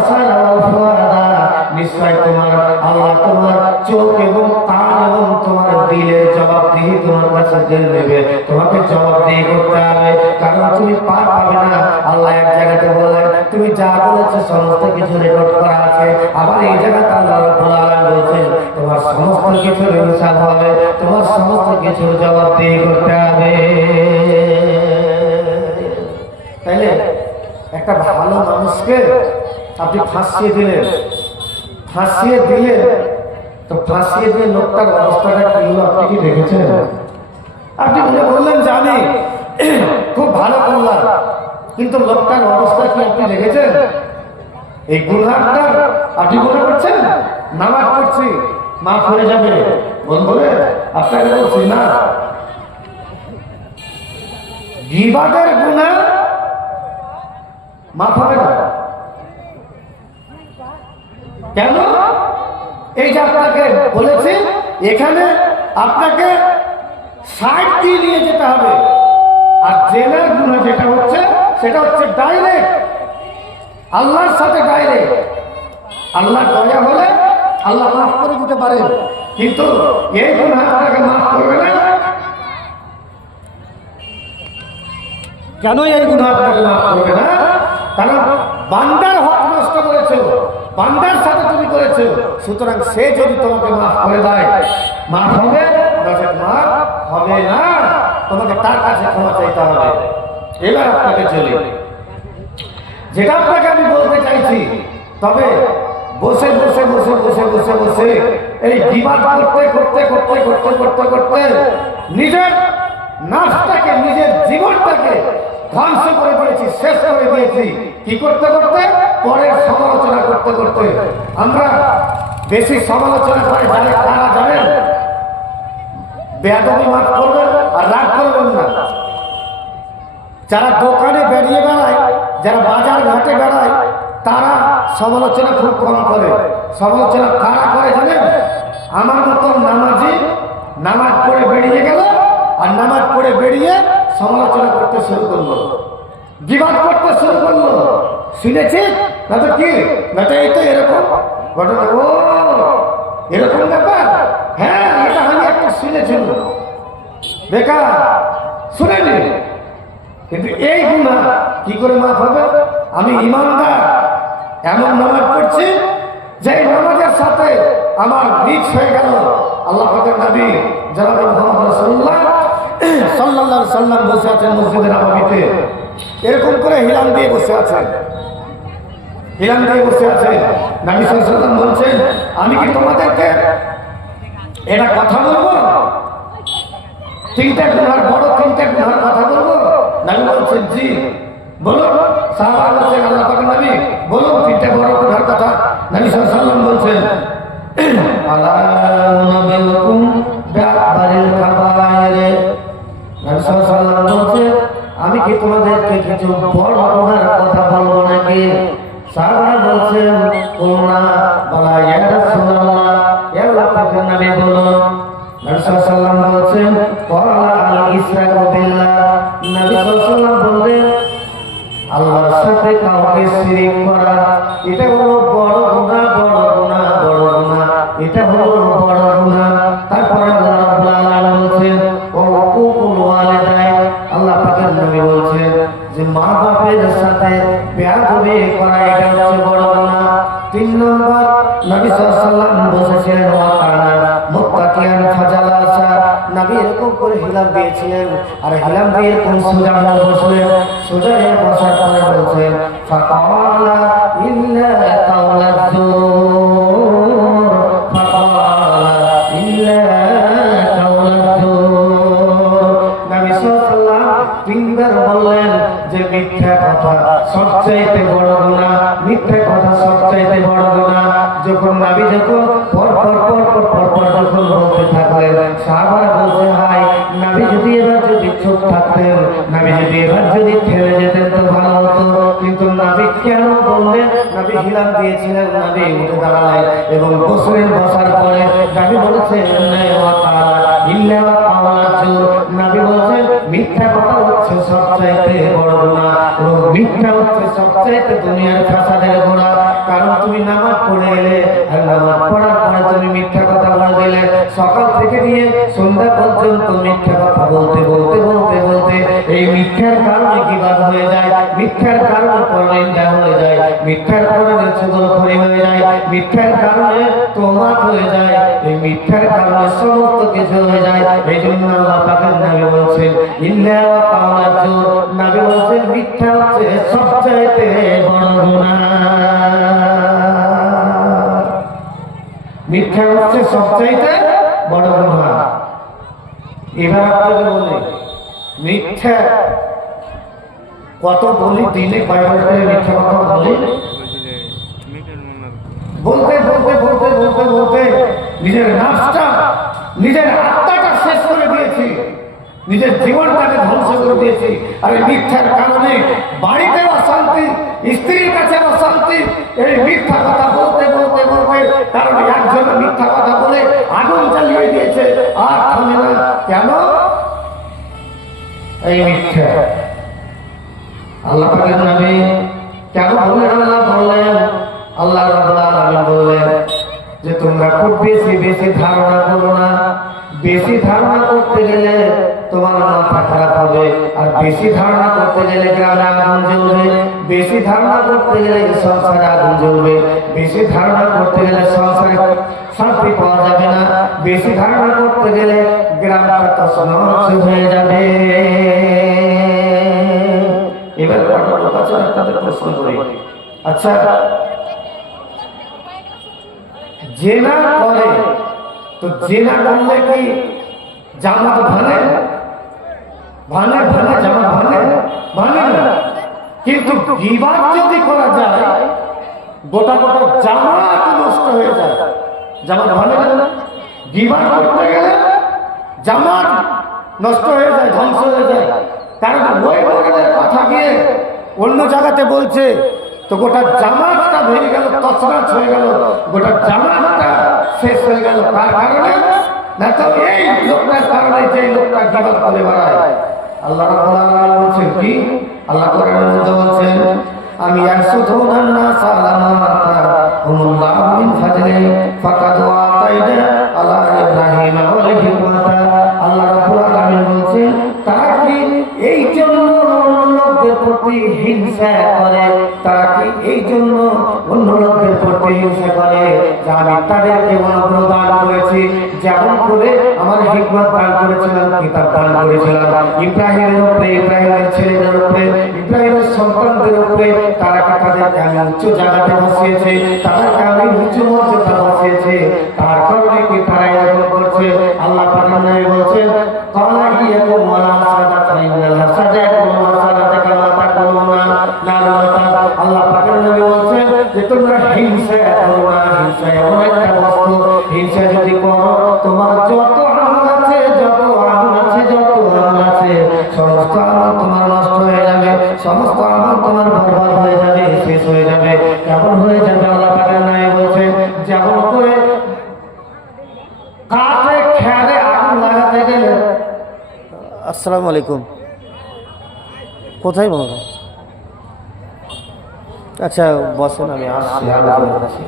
জবাবদিহি তোমার কাছে জেনে নেবে, তোমাকে জবাবদিহি করতে হবে, কারণ তুমি পার পাবে না। আল্লাহ এক জায়গাতে বলেন তুমি যা বলেছো সমস্ত কিছু রেকর্ড করা আছে, আবার এই জায়গাতে আল্লাহ রাব্বুল আলামিন বলেছেন তোমার সমস্ত কিছু হিসাব হবে, তোমার সমস্ত কিছু জবাবদিহি করতে হবে। তাইলে একটা ভালো মানুষকে আপনি ফাঁসিয়ে দিলেন, ফাঁসিয়ে দিলে তো ফাঁসিয়ে দিয়ে লোকটার অবস্থাটা কি হলো আপনি কি দেখেছেন? আপনি বললেন জানি খুব ভালো করলাম, কিন্তু লোকটার অবস্থা কি আপনি দেখেছেন? এই গুনাহটা আপনি মনে করছেন নামাজ পড়ছি মাফ হয়ে যাবে, বন্ধুরে আপনাকে বলছি না, গীবাদের গুনাহ মাফ হবে না। কেন? এই যে আপনাকে বলেছি এখানে আপনাকে সাইড দিয়ে নিয়ে যেতে হবে, আর জেনার গুনাহ যেটা হচ্ছে সেটা হচ্ছে ডাইরেক্ট আল্লাহর সাথে ডাইরেক্ট। আল্লাহ দয়া হলে আল্লাহ মাফ করে দিতে পারে, কিন্তু এই গুনাহ আপনাকে মাফ করবে না। কেন এই গুনাহ আপনাকে মাফ করবে না? কারণ বান্দার হক নষ্ট করেছো, বান্দার সাথে তুমি করেছো, সুতরাং সে যদি তোমাকে মাফ করে দেয় মাফ হবে, মাফ হবে না, তোমাকে তার কাছে ক্ষমা চাইতে হবে। এবার আপনাকে চলি যেটা আপনাকে আমি বলতে চাইছি, তবে বসে বসে বসে বসে বসে বসে এই বিবাদ করতে করতে করতে করতে করতে করতে নিজের নাফটাকে নিজের জীবনটাকে ধ্বংস করে দিয়েছি, শেষ করে দিয়েছি। কি করতে করতে? পরের সমালোচনা করতে করতে। আমরা বেশি সমালোচনা করে কারা জানেন? বেয়াদবি মাফ করবেন আর রাগ করবেন না। যারা দোকানে বেরিয়ে বেড়ায়, যারা বাজার ঘাটে বেড়ায়, তারা সমালোচনা খুব কম করে। সমালোচনা কারা করে জানেন? আমার মতন নামাজি নামাজ পড়ে বেরিয়ে গেল, আর নামাজ পড়ে বেরিয়ে সমালোচনা করতে শুরু করলো, বিবাদ করতে শুরু করলো। শুনেছি না তো কি, না তো এই তো এরকম ঘটনা, ও এরকম ব্যাপার, হ্যাঁ এটা আমি একটা শুনেছিল, বেকার শুনেনি। কিন্তু এই গুনাহ কি করে মাফ হবে? আমি ইমানদার, এমন নামাজ পড়ছি যে নামাজের সাথে আমার মিক্স হয়ে গেল আল্লাহ পাকের নবী জনাব মুহাম্মদ রাসূলুল্লাহ সাল্লাল্লাহু আলাইহি সাল্লাম বসে আছেন মসজিদে নববীতে, এরকম করে হিলাম দিয়ে বসে আছেন, হিলাম দিয়ে বসে আছেন। নবী সাল্লাল্লাহু আলাইহি সাল্লাম বলছেন আমি কি তোমাদেরকে এটা কথা বলবো, তিনটা গুনার বড় তিনটা গুনার কথা বলবো? নবী বলছেন জি বলুন। সাহাবা বলছেন আল্লাহ পাকের নবী বলুন তিনটা বড় গুনার কথা। নবী সাল্লাল্লাহু আলাইহি সাল্লাম বলছেন আলা নাবিয়ুকুম বিআকবারিল কাবায়ের। নবী সাল্লাল্লাহু আলাইহি সাল্লাম বলছেন আমি কি তোমাদেরকে কিছু বড় গুনার কথা বলবো নাকি? সাহাবারা বলছেন কুলনা বালা ইয়া রাসূলুল্লাহ, ইয়া আল্লাহ পাকের নবী বলুন। নবী সাল্লাল্লাহু আলাইহি সাল্লাম বলছেন ক্বালা আল ইসরাকু বিল্লাহ। নবী সাল্লাল্লাহু আলাইহি সাল্লাম বললেন আল্লাহর সাথে কাউকে শিরিক করা, এটা হলো বড় গুনাহ, বড় গুনাহ, বড় গুনাহ, এটা হলো বড় গুনাহ। তারপরে আল্লাহ রাব্বুল আলামিন বলছেন ও উকুকুল ওয়ালিদাইন, আল্লাহ পাকের নবী বলছেন যে মা বাপের সাথে বেয়াদবি করা এটা হচ্ছে বড় গুনাহ। 3 নম্বর নবী সাল্লাল্লাহু আলাইহি সাল্লাম বলেছিলেন ওয়া কানা মুত্তাকিয়ান ফাজালাসা, নবী এরকম করে হিলাম দিয়েছিলেন, আর হিলাম দিয়ে কোন সোজা হয়ে বসলেন, সোজা হয়ে বসার পরে বলছেন ফাকালা ইল্লা কাওলাযুর, ফাকালা ইল্লা কাওলাযুর। নবী সাল্লাল্লাহু আলাইহি সাল্লাম তিনবার বললেন যে মিথ্যা কথা সবচেয়ে বড় গুনাহ, মিথ্যা কথা সবচেয়ে বড় গুনাহ। যখন নবী যখন পর পর পর পর পর পর যখন বলতে থাকলেন, সাহাবারা বলতে হাই নবী যদি এবার যদি চুপ থাকতেন, নবী যদি এবার যদি থেমে যেতেন তো ভালো হতো, কিন্তু নবী কেন বললেন? নবী হিলাম দিয়েছিলেন, নবী উঠে দাঁড়ালেন এবং বসলেন। বসার পরে নবী বলেছেন ইল্লা কাওলাযুর, নবী বলছেন মিথ্যা কথা হচ্ছে সবচাইতে বড় গুনাহ, এবং মিথ্যা হচ্ছে সবচাইতে দুনিয়ার ফাসাদের গুনাহ। কারণ তুমি নামাজ পড়ে এলে, আর নামাজ পড়ার পরে তুমি মিথ্যা কথা বলে দিলে সকাল থেকে নিয়ে সন্ধ্যা পর্যন্ত মিথ্যা কথা বলতে বলতে বলতে বলতে এই মিথ্যার কারণে গীবত হয়ে যায়, মিথ্যার কারণে পরনিন্দা হয়ে যায়, মিথ্যার কারণে চুগলখড়ি হয়ে যায়, মিথ্যার কারণে তোহমাত হয়ে যায়, এই মিথ্যার কারণে সমস্ত কিছু হয়ে যায়। এই জন্য আল্লাহ পাকের নবী বলছেন ইন্না ওয়া কাওলা জুর, নবী বলছেন মিথ্যা হচ্ছে সবচাইতে বড় গুনাহ, মিথ্যা হচ্ছে সবচাইতে বড় গুনাহ। এবার আপনাকে বলি মিথ্যা কত বলি, দিনে কয়বার করে মিথ্যা কথা বলি? বলতে বলতে বলতে বলতে বলতে নিজের নাফসটা, নিজের আত্মাটা শেষ করে দিয়েছি, নিজের জীবনটাকে ধ্বংস করে দিয়েছি। আর এই মিথ্যার কারণে বাড়িতে অশান্তি, স্ত্রীর কাছে অশান্তি, এই মিথ্যা কথা বলতে বলতে বলতে, কারণ একজন মিথ্যা কথা বলে আগুন জ্বালিয়ে দিয়েছে আর থামে না। কেন? এই মিথ্যা। আল্লাহ পাকের নবী কেন বললেন? আল্লাহ বললেন, আল্লাহ রাব্বুল আলামিন বললেন যে তোমরা খুব বেশি বেশি ধারণা করো না। বেশি ধারণা করতে গেলে তোমার মাথা খারাপ হবে, আর বেশি ধারণা করতে গেলে গ্রামে আগুন জ্বলবে, বেশি ধারণা করতে গেলে সংসারে আগুন জ্বলবে, বেশি ধারণা করতে গেলে সংসারে শান্তি পাওয়া যাবে না, বেশি ধারণা করতে গেলে গ্রামটা তছনছ হয়ে যাবে। এবার আপনাদের প্রশ্ন করি, আচ্ছা জেনা করে তো জেনা করলে কি জামাত ভাঙে? ভাঙে ভাঙে, জামাত ভাঙে ভাঙে না। কিন্তু গীবত যদি করা যায় গোটা গোটা জামাত নষ্ট হয়ে যায়। জামাত ভাঙে না? গীবত করতে গেলে জামাত নষ্ট হয়ে যায়, ধ্বংস হয়ে যায়। কারণ ওই লোকেদের কথা গিয়ে অন্য জায়গাতে বলছে, তো গোটা জামাতটা ভেঙে গেল, তছনছ হয়ে গেল, গোটা জামাতটা শেষ হয়ে গেল। তার কারণে না তো এই লোকটার কারণে, যে লোকটা গীবত করে বেড়ায়। আল্লাহ রাব্বুল আলামিন বলছেন কি? আল্লাহ কোরআনের মধ্যে বলছেন আমি ইয়াসুদুনান নাস আলামাতা হুমুল্লাহু মিন ফাজলি ফাকাদ আতাইনা আলা ইব্রাহিম ওয়াল হিকমাতা। আল্লাহ রাব্বুল আলামিন বলছেন তারা কি এই জন্য অন্য লোকদের প্রতি হিংসা করে, তারা কি এই জন্য অন্য লোকদের প্রতি হিংসা করে যে আমি তাদেরকে অনুগ্রহ দান করেছি, যেমন করে আমার হিকমত দান করেছিলাম, কিতাব দান করেছিলাম ইব্রাহিমের উপরে, ইব্রাহিমের ছেলেদের উপরে, ইব্রাহিমের সন্তানদের উপরে। তারা তাদেরকে আমি উচ্চ জায়গাতে বসিয়েছে, তাদেরকে আমি উচ্চ মর্যাদা বসিয়েছে। তার কারণে কি তারা এরকম করছে? আল্লাহ পাকের নবী বলছেন কালা ইয়াকুম ওয়ালা হাসাদা ফাইনাল হাসাদা ইয়াকুম হাসাদা কামা তাকুলুনা নারুতা। আল্লাহ পাকের নবী বলছেন যে তোমরা হিংসা করো না। হিংসা এমন একটা বস্তু, হিংসা যদি করো তোমার যত আমল আছে, যত আমল আছে, যত আমল আছে, সমস্ত আমল তোমার নষ্ট হয়ে যাবে, সমস্ত আমল তোমার বরবাদ হয়ে যাবে, শেষ হয়ে যাবে। কেমন হয়ে যাবে? আল্লাহ পাকের নবী বলছেন যেমন করে কাঠে খেলে আগুন লাগাতে গেলে। আসসালামু আলাইকুম, কোথায় বলবো? আচ্ছা বসেন, আমি আসছি।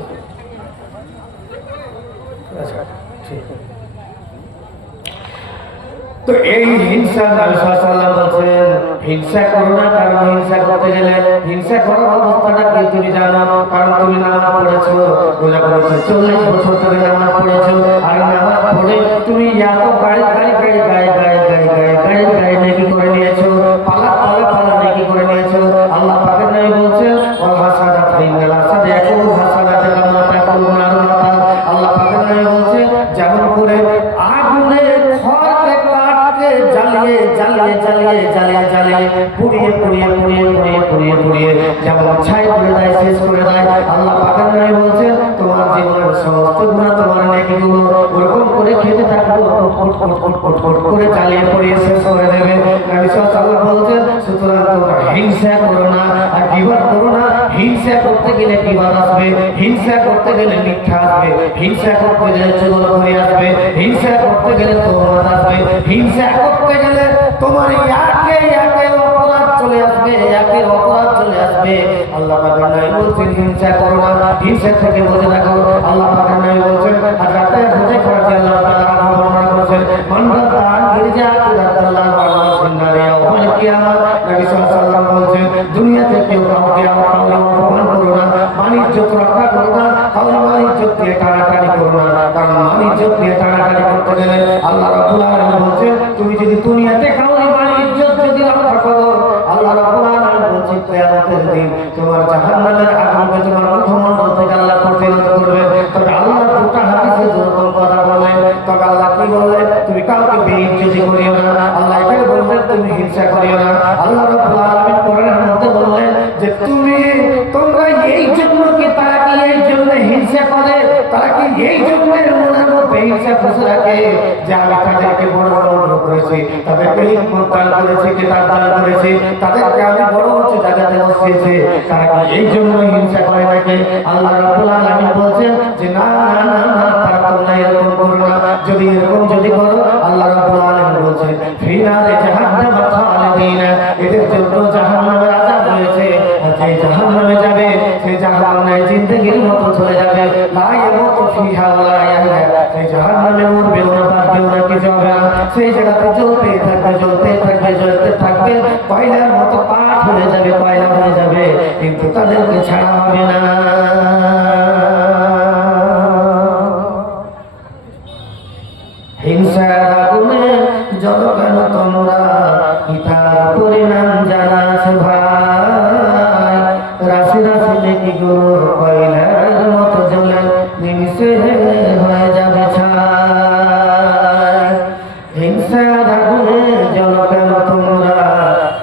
তো এই হিংসা নবী সাল্লাল্লাহু আলাইহি ওয়াসাল্লাম বলেন হিংসা করো না। কারণ হিংসা করতে গেলে হিংসা করার অবস্থাটা কি তুমি জানো? কারণ তুমি নামাজ পড়েছো, রোজা করেছো, 40 বছর ধরে নামাজ পড়েছো, আর নামাজ পড়ে তুমি এত গাড়ি নেকি করে নিয়েছো, পালা নেকি করে নিয়েছো। আল্লাহ পাকের নবী বলছেন ওয়াল হাসাদা ফাইনাল হাসাদা ইয়াকুম হাসাদা কামা তাকুলুনা নারুতা। আল্লাহ পাকের নবী বলছেন যেমন করে আগুনে খড়কে কাটকে জ্বালিয়ে জ্বালিয়ে জ্বালিয়ে জ্বালিয়ে জ্বালিয়ে পুড়িয়ে পুড়িয়ে পুড়িয়ে পুড়িয়ে পুড়িয়ে পুড়িয়ে যেমন ছাই করে দেয়, শেষ করে দেয়। আল্লাহ পাকের নবী বলছেন তোমার জীবনের সমস্ত গুনাহ, তোমার নেকিগুলো ওরকম করে খেতে থাকবো, করে জ্বালিয়ে পুড়িয়ে শেষ করে দেবে। নবী সাল্লাল্লাহু আলাইহি ওয়াসাল্লাম বলছেন সুতরাং তোমরা হিংসা করো না আর গীবত করো না। হিংসা করতে গেলে গীবত আসবে, হিংসা করতে গেলে মিথ্যা আসবে, হিংসা করতে গেলে চুগলখড়ি আসবে, হিংসা করতে গেলে তোহমত আসবে, হিংসা করতে গেলে তোমার একে একে অপরাধ চলে আসবে, একে অপরাধ চলে আসবে। আল্লাহ পাকের নবী বলছেন হিংসা করো না, হিংসা থেকে বসে থাকো। আল্লাহ পাকের নবী বলছেন আর রাতে হুজে খারাপ বান্দা তার গির্জা আল্লাহু আল্লাহ ওয়াল কিয়ামত নবী সাল্লাল্লাহু আলাইহি ওয়াসাল্লাম বলেছেন দুনিয়াতে কেউ কাউকে অপমান করো না, বাণিজ্য রক্ষা করো না, কারণ বাণিজ্য দিয়ে টানাটানি করো না, কারণ বাণিজ্য দিয়ে টানাটানি করতে গেলে আল্লাহ রাব্বুল আলামিন বলেছেন তুমি যদি দুনিয়াতে কারণ বাণিজ্য যদি রক্ষা করো আল্লাহ রাব্বুল আলামিন বলেছেন কিয়ামতের দিন তোমার জাহান্নামের আগুনকে তোমার মুখমণ্ডল থেকে আল্লাহ প্রতিরোধ করবে। তবে আল্লাহ দুটো হাদিসে যেরকম কথা বলে তবে আল্লাহ কি বলে তুমি কাউকে বেইজ্জতি করিও না, আল্লাহ এখানে বললেন তুমি হিংসা করিও না। আল্লাহ রাব্বুল আলামিন কোরআনের মধ্যে বললেন যে তোমরা এই জন্য কি তারা কি এই জন্য হিংসা করে, তারা কি এই জন্য মনের মধ্যে হিংসা বসে রাখে যে আমি তাদেরকে বড় বড় করেছি, তাদেরকে হিকমত দান করেছি, কিতাব দান করেছি, তাদেরকে আমি বড় উঁচু জায়গাতে বসিয়েছি, তারা কি এই জন্য হিংসা করে নাকি? আল্লাহ রাব্বুল আলামিন বলছেন যে না না না না তারা তোমরা এরকম করো না, যদি এরকম যদি করো আল্লাহ রাব্বুল আলামিন বলছেন ফিনারে জাহান্নাম খালিদিনা এদের জন্য জাহান্নামের আযাব রয়েছে, আর যে জাহান্নামে যাবে সেই জাহান্নামে জিন্দেগির মতো চলে যাবে, লা ইয়ামুতু ফিহা ওয়া লা ইয়াহয়া, সেই জাহান্নামে মরবে না, বাঁচবে না, কিছু হবে না, সেই জায়গাতে জ্বলতে থাকবে জ্বলতে থাকবে জ্বলতে থাকবে, কয়লার মতো পাট হয়ে যাবে, কয়লা হয়ে যাবে, কিন্তু তাদেরকে ছাড়া হবে না। হিংসার আগুনে জ্বলো কেন তোমরা, ইতার পরিণাম জানাস ভাই, রাশি রাশি নেকি গুলো কয়লার মতো জ্বলে নিমিষে হয়ে যাবে ছাই। হিংসার আগুনে জ্বলো কেন তোমরা,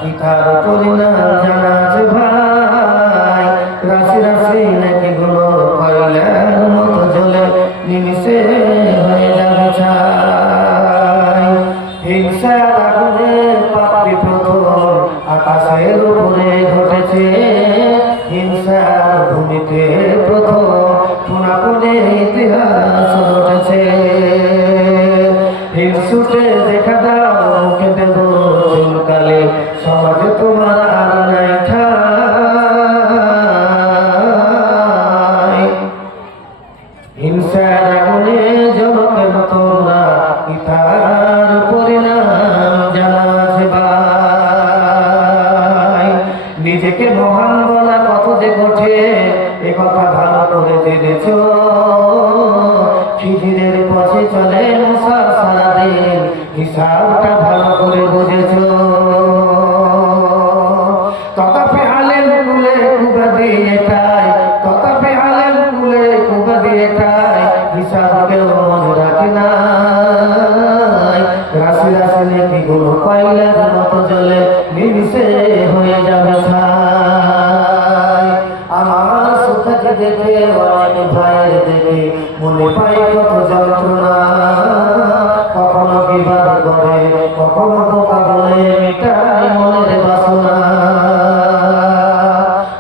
ইতার পরিণাম জানাস ভাই, রাশি রাশি নেকি গুলো কয়লার মতো জ্বলে নিমিষে হয়ে যাবে ছাই। হিংসার আগুনে পাপড়ি প্রথম আকাশের উপরে ঘটেছে, হিংসার ভূমিতে প্রথম পুনাপুনে ইতিহাস ঘটেছে। হিংসুটে দেখা দাও মুখে দেব চুলকালে, সমাজে তোমার আর নাই ঠাই। হিংসার আগুনে জ্বলো কেন তোমরা, ইতার পরিণাম জানাস ভাই। নিজেকে মহান বলা কত যে কঠে এ কথা ভালো করে জেনেছ, খিজিরের পথে চলে মুসা সারাদিন হিসাবটা ভালো করে বুঝেছ। তথাপি আলেম কুলে কুবা দিয়েটাই, তথাপি আলেম কুলে কুবা দিয়েটাই হিসাব কেউ মনে রাখে না, রাশি রাশি নেকি গুলো কয়লার মতো জ্বলে নিমিষে হয়ে যাবে ছাই। আমার সুখকে দেখে অনেক ভাইয়ের দেখে মনে পাই কত যন্ত্রণা, কখনো বিবাদ করে কখনো বোকা বলে মেটাই মনের বাসনা।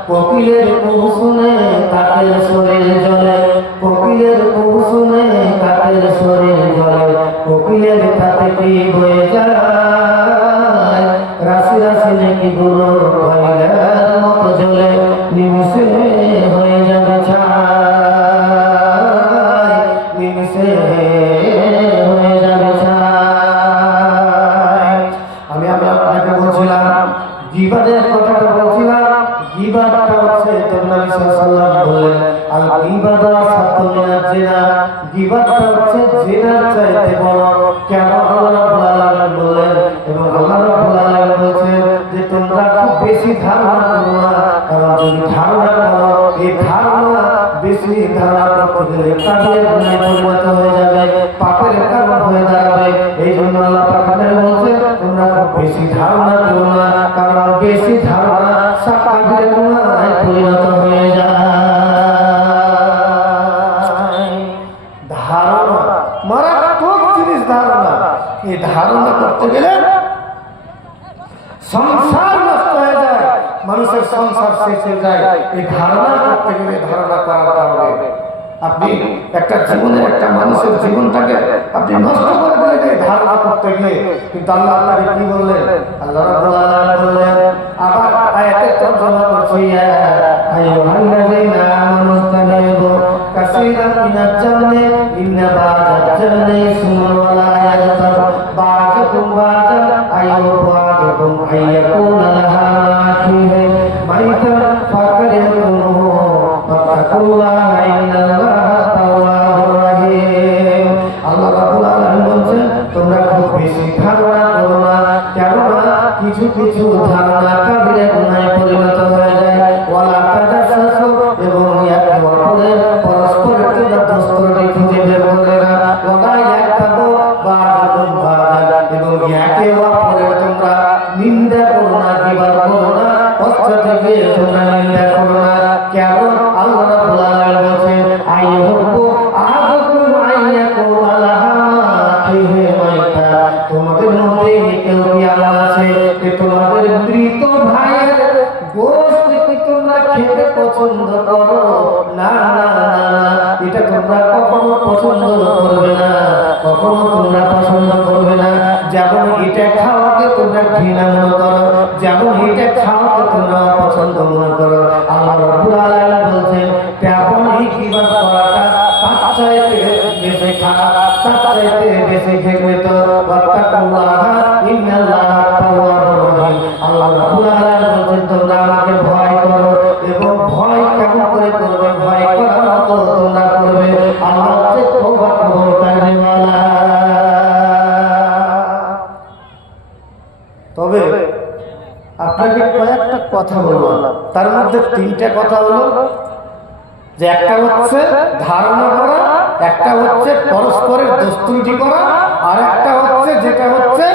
কোকিলের কুহু শুনে কাকের শরীর জ্বলে, কোকিলের কুহু শুনে কাকের শরীর জ্বলে, কোকিলের তাতে কি হয়ে যায়, রাশি রাশি নেকি গুলো কয়লার মতো জ্বলে নিমিষে হয়ে যাবে ছাই, নিমিষে হয়ে যাবে ছাই। আমি আপনাকে বলছিলাম গীবাদের কথাটা বলছিলাম, গীবাদটা হচ্ছে নবী সাল্লাল্লাহু আলাইহি ওয়াসাল্লাম বললেন আল গীবাদু আসাদু মিনাজ জিনা, গীবাদটা হচ্ছে জিনার চাইতে বড়। কেন আল্লাহ রাব্বুল আলামিন বললেন, এবং আল্লাহ রাব্বুল আলামিন বলেছেন যে তোমরা খুব বেশি ধারণা করো না, কারণ যদি ধারণা করো এই ধারণা বেশি ধারণা করতে গেলে কাজের গুনাহে পরিণত হয়ে যাবে, পাপের কারণ হয়ে দাঁড়াবে। এই জন্য আল্লাহ পাক বলছেন তোমরা খুব বেশি ধারণা করো না, কারণ বেশি ধারণা সাকাবির গুনাহে পরিণত হয়ে যায়। ধারণা মারাত্মক জিনিস ধারণা, এই ধারণা করতে গেলে সংসার নষ্ট হয়ে যায়, মানুষের সংসার শেষ হয়ে যায়। এই ধারণা করতে গেলে ধারণা করার কারণে আপনি একটা জীবনের একটা মানুষের জীবনটাকে আপনি নষ্ট করে দিলেন এই ধারণা করতে গিয়ে। কিন্তু আল্লাহ তাআলা কি বললেন, আল্লাহ রাব্বুল আলামিন বললেন, আবার আয়াতে তর্জমা করছি ইয়া আইয়ুহাল্লাযীনা আমানু ইসতানিবু কাসীরাম মিনাজ জান্নি ইন্না বা'দাজ জান্নি ইসমুন ওয়া লা ইয়াগতার بعد أيوفاكم أن يكون لها فيه ميتا فكرهتموه فاتقوا الله إن الله تواب رحيم আল্লাহ রাব্বুল আলামিন বলেন তোমরা খুব বেশি ধারণা করো না কেননা কিছু কিছু ধারণা কাবিরা গুনাহে পরিণত হয়ে যায় ওয়ালা তাজাসসু এবং একে অপরের পরস্পরের দোস্তি খুঁজে বের করে না ওয়ালা ইয়াকতাবু বা'দুকুম বা'দান এবং একে অপরের তোমরা নিন্দা করো না গীবত করো না পশ্চ থেকে তোমরা নিন্দা করো না কেন আল্লাহ রাব্বুল আলামিন বলেন আইয়ুহু আহাদুকুম আইয়াকুলা লাহা ফিহি মাইতা তোমাদের মধ্যে কেউ কি এমন আছে যে তোমাদের মৃত ভাইয়ের গোশত কি তোমরা খেতে পছন্দ করো না না না এটা তোমরা কখনো পছন্দ করবে না কখনো তোমরা পছন্দ করবে না যেমন এটা খাওয়াকে তোমরা ঘৃণা মনে করো যেমন এটা খাওয়াকে তোমরা পছন্দ মনে করো আল্লাহ রাব্বুল আলামিন বলেন তেমনই কিবাদ করাটা তার চাইতে বেশি খারাপ তার চাইতে বেশি ঘৃণিত ওয়াত্তাকুল্লাহ ইন্নাল্লাহা তাওয়াবুর রহিম আল্লাহ রাব্বুল আলামিন বলেন তোমরা আমাকে ভয় করো এবং ভয় কেমন করে করবে ভয় করার মতো তোমরা করবে আল্লাহ যে তওবা কবুল করনেওয়ালা তবে আপনাকে কয়েকটা কথা বললাম তার মধ্যে তিনটা কথা হলো যে একটা হচ্ছে ধারণা করা একটা হচ্ছে পরস্পরের দোস্তি করা আর একটা হচ্ছে যেটা হচ্ছে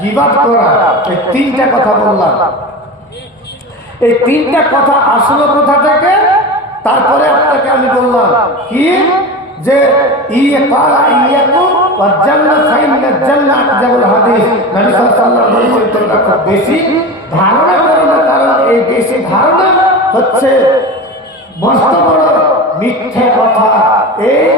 গীবত করা এই তিনটা কথা বললাম এই তিনটা কথা আসলো কোথা থেকে তারপরে আপনাকে আমি বললাম কি যে ইয়কালা ইয়াকুম ওয়া জান্নাত ফাইন্না জান্নাত জাবুল হাদিস নবী সাল্লাল্লাহু আলাইহি ওয়াসাল্লাম তোমরা খুব বেশি ধারণা করো না কারণ এই বেশি ধারণা হচ্ছে মস্ত বড় মিথ্যে কথা এই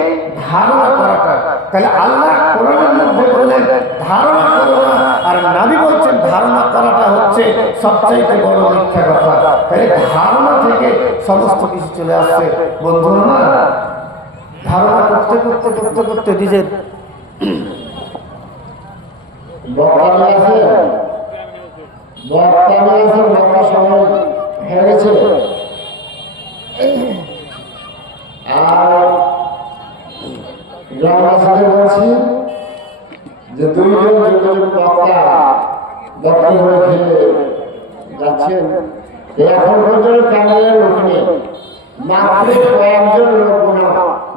ধারণা করাটা তাহলে আল্লাহ কোরআনের মধ্যে বলেন ধারণা করো না আর নবী বলছেন ধারণা করাটা হচ্ছে সবচাইতে বড় মিথ্যা কথা তাহলে ধারণা থেকে সমস্ত কিছু চলে আসছে বন্ধুরা ধারণা করতে করতে করতে করতে নিজের আর গ্রামবাসীদের বলছি যে দুইজন যুবক বক্তা বক্তা হয়ে ফিরে যাচ্ছেন এখন পর্যন্ত প্যানেলের উঠে মাত্র কয়েকজন লোক